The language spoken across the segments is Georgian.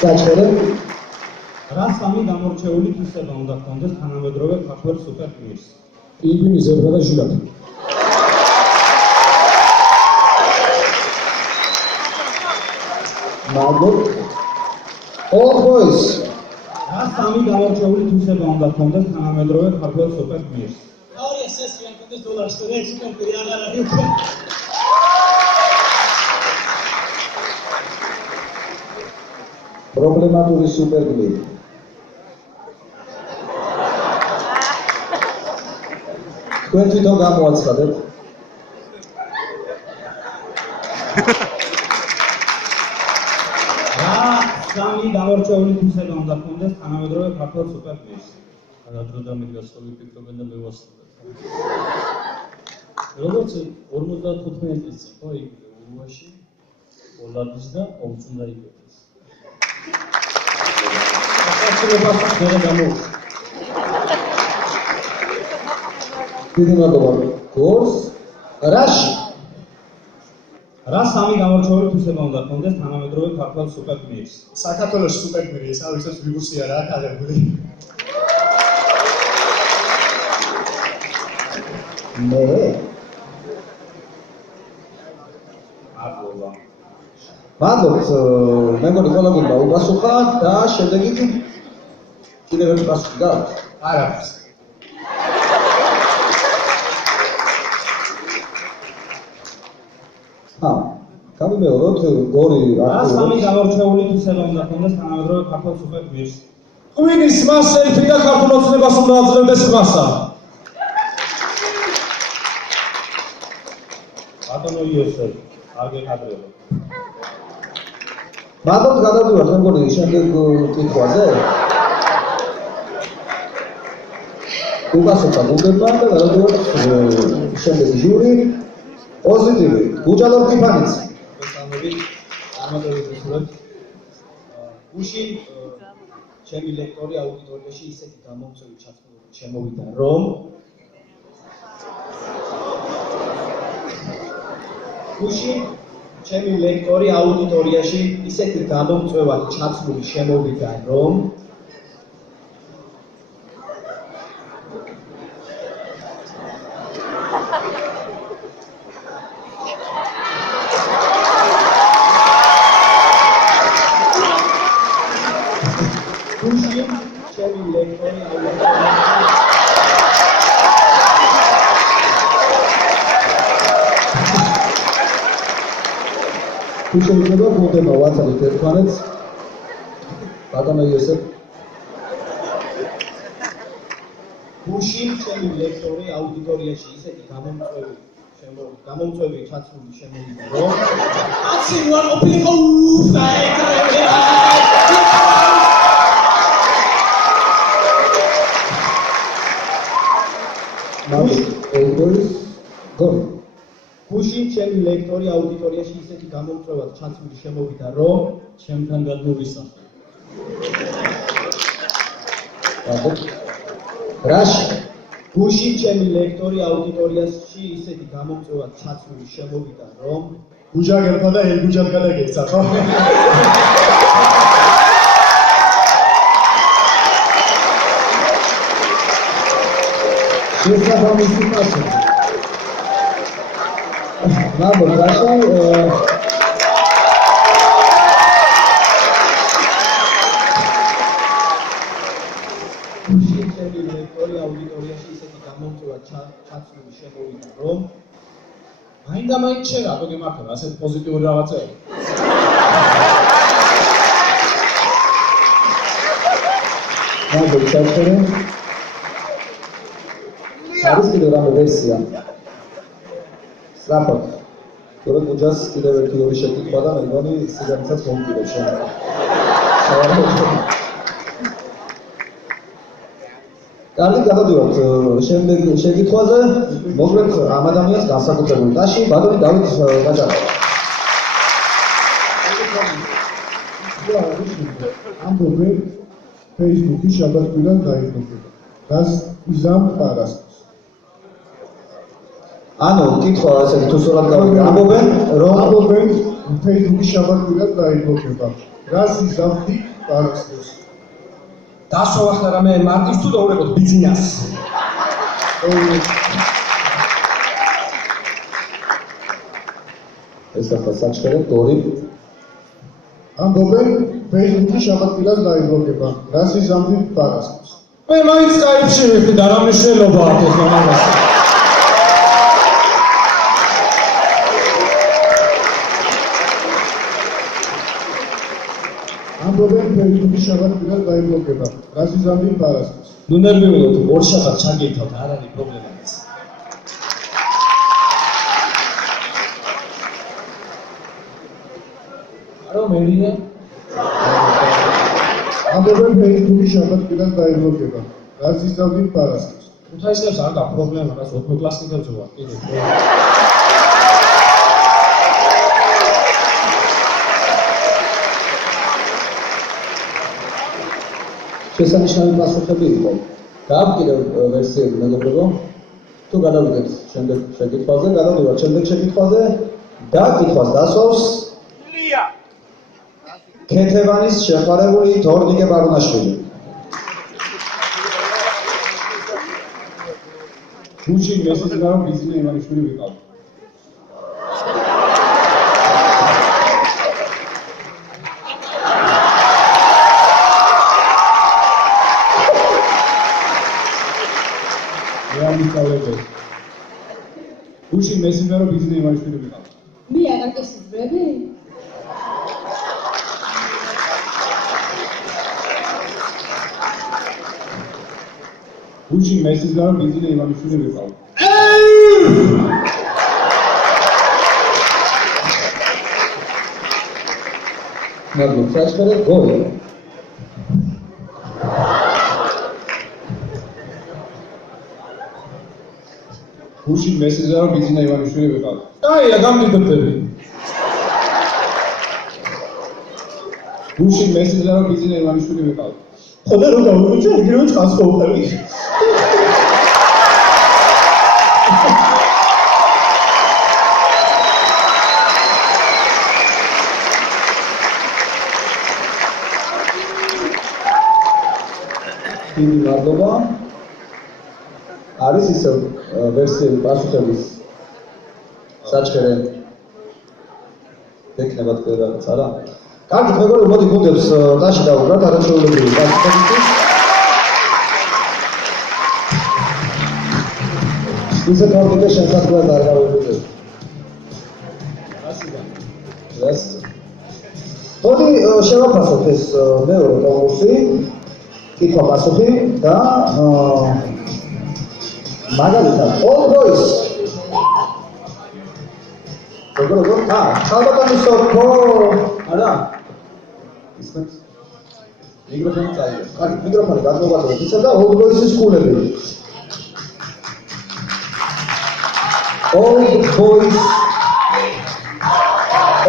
გაჩერე. რა სამი გამორჩეული თვისება უნდა ჰქონდეს თანამედროვე ქართველ სუპერგმირს? პინგვინი, ზებრა და ჟირაფა. მადლობ. All boys. რა სამი გამორჩეული თვისება უნდა ჰქონდეს თანამედროვე ქართველ სუპერგმირს? Ahora es eso, ya con $10 con el super ya la პრობლემატური სუპერგმირი. თქვენ თვითონ გამოაცხადეთ. რა სამი გამორჩეული თვისება უნდა ჰქონდეს თანამედროვე ქართველ სუპერგმირს? რა დრო დამიგასწავლი ფიქრობენ და მე ვასწავლებ. როგორც 55 წელი ხო იქ ურუაში პოლარდის და ომს უნდა იგებდეს. დიდი მადლობა. გორს რაში? რა სამი გამორჩეული თვისება უნდა ჰქონდეს თანამედროვე ქართველ სუპერგმირს? საქართველოს სუპერგმირი ეს არის ის ვირუსია რა აღებული. მე მადლობთ, მე მგონი ყველა გუნდა უპასუხა და შემდეგ კიდევ ერთი პასუხი გაქვთ? არ აქვს. გამიმეოროთ გორი რა სამი გამორჩეული თვისება უნდა ჰქონდეს თანამედროვე ქართველ სუპერგმირს? ღვინის მასა ელფი და ქართულ ოცნებას უნდა აძლევდეს მასა. ბატონო იოსებ, არ გეკადრებო. მადლობთ, გადავდივართ მე მგონი შემდეგ კითხვაზე. უპასუხა გუნდებმა და გადავდივართ შემდეგ ჟური. პოზიტივი, გუჯალოვ კიფანიც. ბესამები, წარმატებით გუში ჩემი ლექტორი აუდიტორიაში ისეთი გამომწვევი ჩაცმულობით შემოვიდა, რომ გუში ჩემი ლექტორი აუდიტორიაში ისეთი გამომწვევად ჩაცმული შემოვიდა, რომ თუ შეიძლება გუნდებმა ვაცადოთ ერთმანეთს. ბატონო იოსებ. გუში ჩემი ლექტორი აუდიტორიაში ისეთი გამომწვევი ჩაცმული შემოვიდა, რომ აცი ვარ ყოფილიყო უსაიკრებია. გუში ჩემი ლექტორი აუდიტორიაში ისეთი გამომწვევად ჩაცმული შემოვიდა, რომ ჩემთან გადმოვისახე. რაში? გუში ჩემი ლექტორი აუდიტორიაში ისეთი გამომწვევად ჩაცმული შემოვიდა, რომ გუჯაგერთა და ელგუჯად გადაგეცა ხო? შესაბამისი პასუხი. მადლობთ, რაში? გუში ჩემი ლექტორი აუდიტორიაში ისეთი გამომწვევად ჩაცმული შემოვიდა, რომ მაინდა-მაინც შენ რატო გემართება ასეთ პოზიტიური რაღაცები? მადლობთ, საჩქერე. არის კიდევ რამე ვერსია? სწრაფად. თორე გუჯას კიდევ ერთი ორი შეკითხვა და მე მგონი სიგანიცაც მომკიდებ შენ. კარგი, გადავდივართ შემდეგ შეკითხვაზე. მოგვრეთ ამ ადამიანს განსაკუთრებული ტაში, ბატონი დავით გაჭარა. ამბობენ Facebook-ი შაბათ-კვირას დაიწყება. გას იზამ პარასტს. ანუ კითხვა ასეთი თუ სწორად გავიგე, ამბობენ Facebook-ი შაბათ-კვირას დაიწყება. რას იზამთი პარასკევს? დასვა ახლა რამე მარტის თუ დაურეკოთ ბიზნეს. ეს ახლა საჩქერე გორი. ამბობენ Facebook-ში შაბათ-დილას დაიბლოკება. რას იზამთი პარასკევს? მე მაინც Skype-ში ვიხდი და რა მნიშვნელობა აქვს ეს მომავალს. ამბობენ Facebook-ში შაბათ-დილას დაიბლოკება. რას იზამთი პარასკევს? ნუ ნერვიულობთ, ორ შაბათ ჩაგეითავთ, არ არის პრობლემა ეს. არო მერია ამბობენ Facebook-ში შაბათ-დილას დაიბლოკება. რას იზამთი პარასკევს? ქუთაისებს არ გაქვს პრობლემა, რაც 4 კლასიკებზე ვარ, კიდე. შესანიშნავი პასუხები იყო. გააქვთ კიდევ ვერსიები მეგობრებო? თუ გადავიდეთ შემდეგ შეკითხვაზე, გადავიდეთ შემდეგ შეკითხვაზე და კითხვას დასვავს ქეთევანის შეყვარებული თორნიკე ბარუნაშვილი. გუჩი მესიზგარო ბიზნე ივანიშვილი ვიყავ. გუჩი მესიზგარო ბიზნე ივანიშვილი ვიყავ. მე აკაკესიძრები? გუჩი მესიზგარო ბიზნე ივანიშვილი ვიყავ. მადლობ, საჩქერე გორი. გუჩი მესიზგარო ბიზნე ივანიშვილი ვიყავ. აი რა გამდიდობდები. გუჩი მესიზგარო ბიზნე ივანიშვილი ვიყავ. ხოდა რომ დავუჭა ეგრევე წყალს ხოვხები. დიდი მადლობა. არის ისევ ვერსიები პასუხების საჩქერე ექნება თქვენ რაღაც არა? კარგი, მეგობრებო, მოდი გუნდებს დაში დავუბრალთ არაჩვეულებრივი პასუხებით. ისე თორნიკე შესაძლოა არ გავიგებთ. ეს მოდი შევაფასოთ ეს მეორე კონკურსი. კითხვა პასუხი და მაგალითად all boys როგორ ხალბატონისო არა ისმეთ მიკროფონი წაიღო კარგი მიკროფონი გადმოვაწოდეთ ისა და all boys-ის სკულები all boys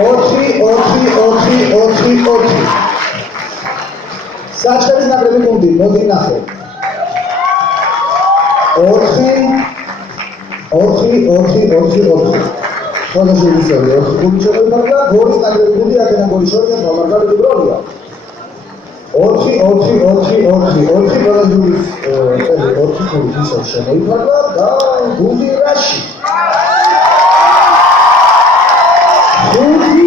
4 საჩქერის ნაკრები გუნდი მოდი ნახეთ 4 ხოდა შეიძლება 4 გუნდი შემოიფარგლა გორის ნაკრები გუნდი აქედან გოლის შორია მარმარგალები ბროლია 4 პროდუქციის 4 გუნდი ისევ შემოიფარგლა და გუნდი რაში გუნდი